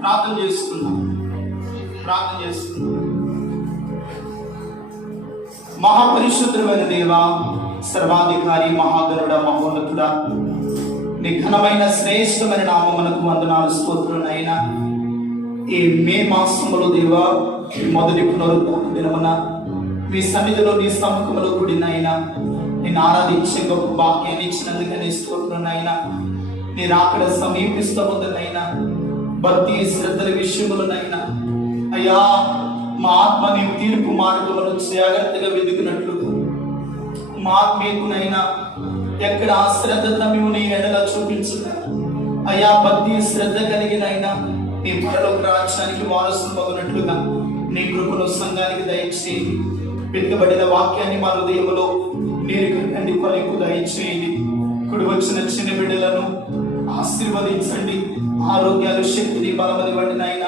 ప్రార్థన చేసుకుందాం. మహాపరిశుద్ధుడైన దేవా, సర్వాధికారి, మహాగరుడ, మహోన్నతుడా, నీ ఘనమైన శ్రేష్టమైన నామమునకు వందనాలు, స్తోత్రులైనా. ఈ మే మాసములో దేవా, మొదటి పునరుద్ధాన దినమున మీ సన్నిధిలో నీ సముఖములో కూడినైనా నేను ఆరాధించే గొప్ప భాగ్యాన్ని ఇచ్చినందుకని స్తోత్రులైనా. నీ రాకడ సమీపిస్తూ ఉందనైనా, భక్తి శ్రద్ధల విషయములనైనా అయ్యా, మా ఆత్మ నీ తీర్పు మార్గములను జాగ్రత్తగా వెతుకున్నట్లుగా మా ఆత్మీయకునైనా ఎక్కడ శ్రద్ధ మేము నీ ఎడల చూపించుగా అయ్యా, భక్తి శ్రద్ధ కలిగినైనా నీ పరలోక రాజ్యానికి వారసులు మగునట్లుగా నీ కృపను సంఘానికి దయచేయండి. వెతకబడిన వాక్యాన్ని మా హృదయములో నీరు కండి పలికు దయచేయండి. కుడి వచ్చిన చిన్న బిడ్డలను ఆశీర్వదించండి. ఆరోగ్యాలు, శక్తిని, బలమనివ్వండి నాయన.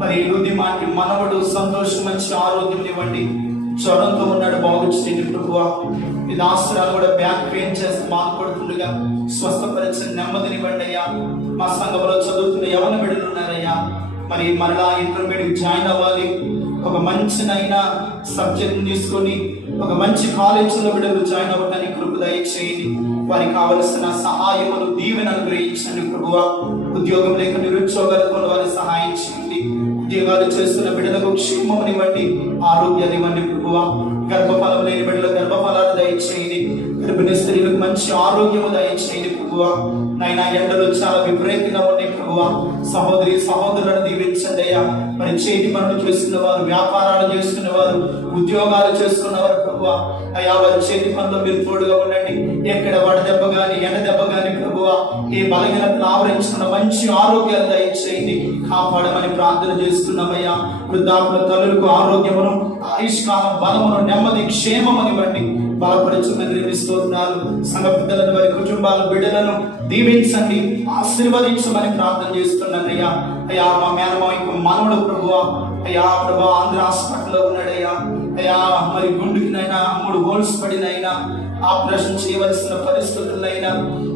మరి హృదయమాటి మనవడు సంతోషం, మంచి ఆరోగ్యం ఇవ్వండి. జ్వరంతో ఉన్నాడు, బాగు చేయండి ప్రభువా. ఇది ఆశ్రయాలు కూడా బ్యాక్ పెయిన్ చేస్తే బాధపడుతుండగా స్వస్థపరచండి, నెమ్మదినివ్వండి అయ్యా. మా సంఘంలో చదువుతున్న యవన బిడ్డలు ఉన్నారయ్యా, మరి మరలా ఇంటర్మీడియట్ జాయిన్ అవ్వాలి, ఒక మంచినైనా సబ్జెక్ట్ తీసుకొని ఒక మంచి కాలేజీలో బిడ్డలు జాయిన్ అవ్వడానికి కృప దయచేయండి. వారికి కావలసిన సహాయములు, దీవెన అనుగ్రహించండి ప్రభువా. ఉద్యోగం లేక నిరుద్యోగాలకు వారి సహాయం చేయండి. ఉద్యోగాలు చేస్తున్న బిడ్డలకు క్షేమమునివ్వండి, ఆరోగ్యాన్ని ఇవ్వండి ప్రభువా. గర్భఫలం లేని బిడ్డలకు గర్భఫలాలు దయచేయండి. గర్భిణీ స్త్రీలకు మంచి ఆరోగ్యము దయచేయండి ప్రభువా. నైనా ఎండలు చాలా విపరీతంగా ఉన్నాయి ప్రభువా. సహోదరులను దీవించండి అయ్యా. మరి చేతి పనులు చేస్తున్న వారు, వ్యాపారాలు చేస్తున్న వారు, ఉద్యోగాలు చేస్తున్న వారు ప్రభువా అయ్యా, వారి చేతి పనులు మీరు తోడుగా ఉండండి. ఎక్కడ వడదెబ్బ గాని ఎండ దెబ్బ గాని ప్రభువా, ఏ బలహీనతను ఆవరించుకున్న మంచి ఆరోగ్యాలు దయచేయండి, కాపాడమని ప్రార్థన చేస్తున్నామయ్యా. వృద్ధాపుల తల్లులకు ఆరోగ్యమును, ఆయుష్కాలం, బలమును, నెమ్మది, క్షేమమునివ్వండి. బలపరచమని స్తోత్రాలు. సంఘ పెద్దలను, వారి కుటుంబాల బిడ్డలను దీవించండి, ఆశీర్వదించమని ప్రార్థన చేస్తున్నానయ్యా. అయ్యా, మా మేనమామ మనవడు ప్రభువా అయ్యా, ప్రభా ఆంధ్ర హాస్పిటల్లో ఉన్నాడయ్యా. అయ్యా, మరి గుండెకినైనా 3 హోల్స్ పడినైనా ఆపరేషన్ చేయవలసిన పరిస్థితులైనా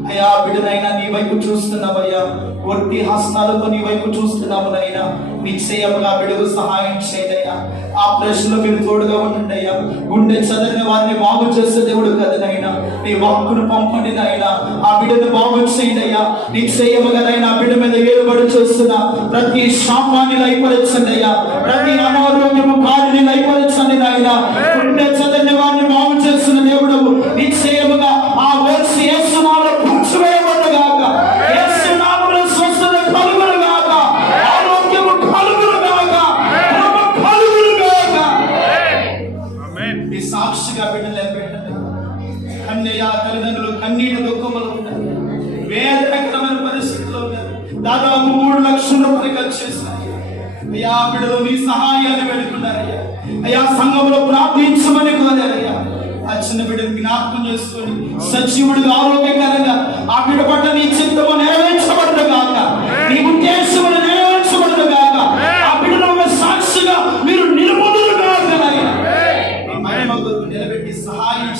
అయ్యా, బిడ్డనైనా నీ వైపు చూస్తున్నామయ్యా. ఒట్టి హస్తాలతో నీ వైపు చూస్తున్నామునైనా నిశ్చయముగా బిడ్డకు సహాయం చేయదయ్యా. ఆపరేషన్ లో మీరు తోడుగా ఉండండి అయ్యా. గుండె చదివిన వారిని బాగు చేసే దేవుడు కదనైనా, నీ వాక్కును పంపండి నాయనా. ఆ బిడ్డను బాగు చేయదయ్యా. నిశ్చయముగానైనా బిడ్డ మీద ఏలుబడి చేస్తున్న ప్రతి శాపాన్ని లయపరచండి అయ్యా. ప్రతి అనారోగ్యము కాలిని లయపరచండి నాయనా. గుండె చదివిన వారిని బాగు చేస్తున్న దేవుడు నిశ్చయముగా ఆ వర్షి యేసునామములో పుంచివేయబడుగాక. యేసునామములో స్వస్థత కలుగునుగాక, ఆరోగ్యము కలుగునుగాక, కృప కలుగునుగాక. ఆమేన్. ఈ సాక్షిగా బిడ్డలు పెట్టండి. కన్యయ తల్లిదండ్రులు కన్నీటి దుఃఖములు ఉంటారు, వేదనకరమైన పరిస్థితుల్లో ఉన్నారు. దాదాపు 3 లక్షల రూపాయలు ఖర్చు చేస్తారు అయ్యా. బిడ్డలు నీ సహాయాన్ని వెళ్తున్నారయ్యా. అయ్యా, సంఘంలో ప్రార్థించమని కోరారయ్యా. ఆ చిన్న బిడ్డను జ్ఞాపకం చేసుకొని సజీవుడిగా, ఆరోగ్యకరంగా ఆ బిడ్డ పట్ల నీ చిత్తము నెరవేర్చబడదు కాక, నీ ఉద్దేశము నెరవేర్చబడదు కాక, ఆ బిడ్డను ఒక సాక్షిగా మీరు నిలుపుదురు కాక, నిలబెట్టి సహాయం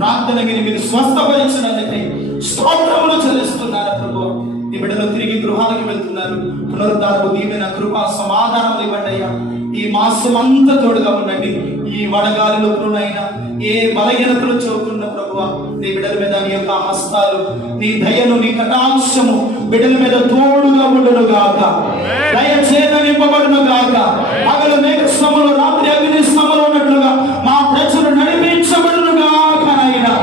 ప్రార్థన మీరు స్వస్థపరిచినందుకై స్తోత్రములు చెల్లిస్తున్నారు ప్రభు. ఈ బిడ్డలు తిరిగి గృహాలకు వెళ్తున్నారు. పునరుద్ధారపు దీవెన, కృప, సమాధానం ఇవ్వండి అయ్యా. ఈ మాసం అంతా తోడుగా ఉండండి. ఈ వడగాలిలోనైనా ఏ బలహీనతలు చూపుతున్న ప్రభువా, నీ బిడ్డల మీద నీ యొక్క హస్తాలు, నీ దయను, నీ కటాక్షము బిడ్డల మీద తోడుగా ఉండును గాక. దయచేత నింపబడును గాక. పగలు మేఘ శ్రమలు, రాత్రి అగ్ని శ్రమలు ఉన్నట్లుగా మా ప్రజలు నడిపించబడును గాక. నాయనా,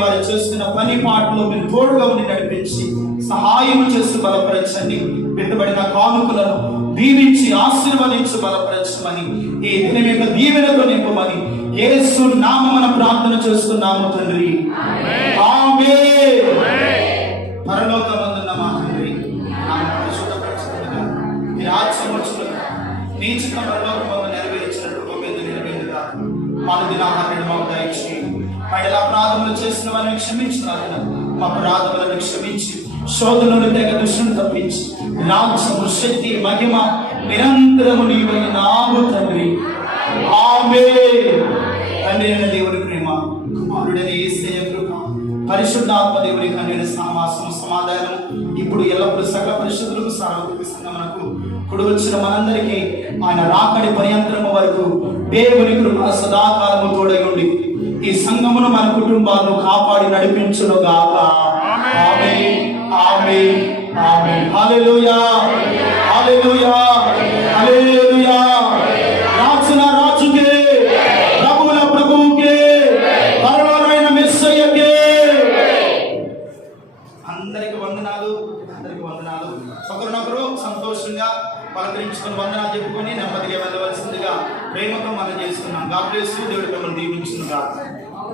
వారు చేస్తున్న పని పాటలో మీరు తోడుగా ఉండి నడిపించి సహాయం చేస్తూ బలపరచండి. పెట్టబడిన కానుకలను దీవించి ఆశీర్వదించి బలపరచమని, ఈ దినం యొక్క దీవెనతో నింపమని యేసు నామమున ప్రార్థన చేస్తున్నాము తండ్రి. ఆమేన్. పరలోకమందున్న మా తండ్రి, పరిశుద్ధపరచబడుగా నీ రాజ్యం వచ్చునుగా, నీ చిత్తం పరలోకమందు నెరవేర్చినట్టు భూమి మీద నెరవేరుగా. మా దినాహారాన్ని మాకు దయచేయండి. మా ఎలా అపరాధములు చేసిన వారిని క్షమించినారు. మా అపరాధములను క్షమించి శోధనలు తెగ దృష్టిని తప్పించి రాజ్యము, శక్తి, మహిమ నిరంతరము నీవై నాము తండ్రి. ఆమేన్. తండ్రి అయిన దేవుని ప్రేమ, కుమారుడైన యేసయ్య కృప, పరిశుద్ధాత్మ దేవుని కన్యని సహవాసం సమాధానం ఇప్పుడు ఎల్లప్పుడూ సకల పరిశుద్ధులకు సార్వత్రిక సంఘమునకు కుడి వచ్చిన మనందరికీ ఆయన రాకడి పర్యంతరము వరకు దేవుని కృప సదాకాలము తోడై ఉండి ఈ సంఘమును మన కుటుంబాలను కాపాడి నడిపించును గాక. ఆమేన్, ఆమేన్, ఆమేన్. హల్లెలూయా, హల్లెలూయా, హల్లెలూయా. రాజుల రాజుకే, ప్రభువుల ప్రభువుకే, పరలోకమైన మెస్సయ్యకే అందరికి వందనాలు, అందరికి వందనాలు. ఒకరినొకరు సంతోషంగా పలకరించుకొని వందనాలు చెప్పుకొని నెమ్మదిగా వెళ్ళవలసిందిగా ప్రేమతో మనం చేస్తున్నాం. God bless you. దేవుడి మిమ్మల్ని దీవించును గాక.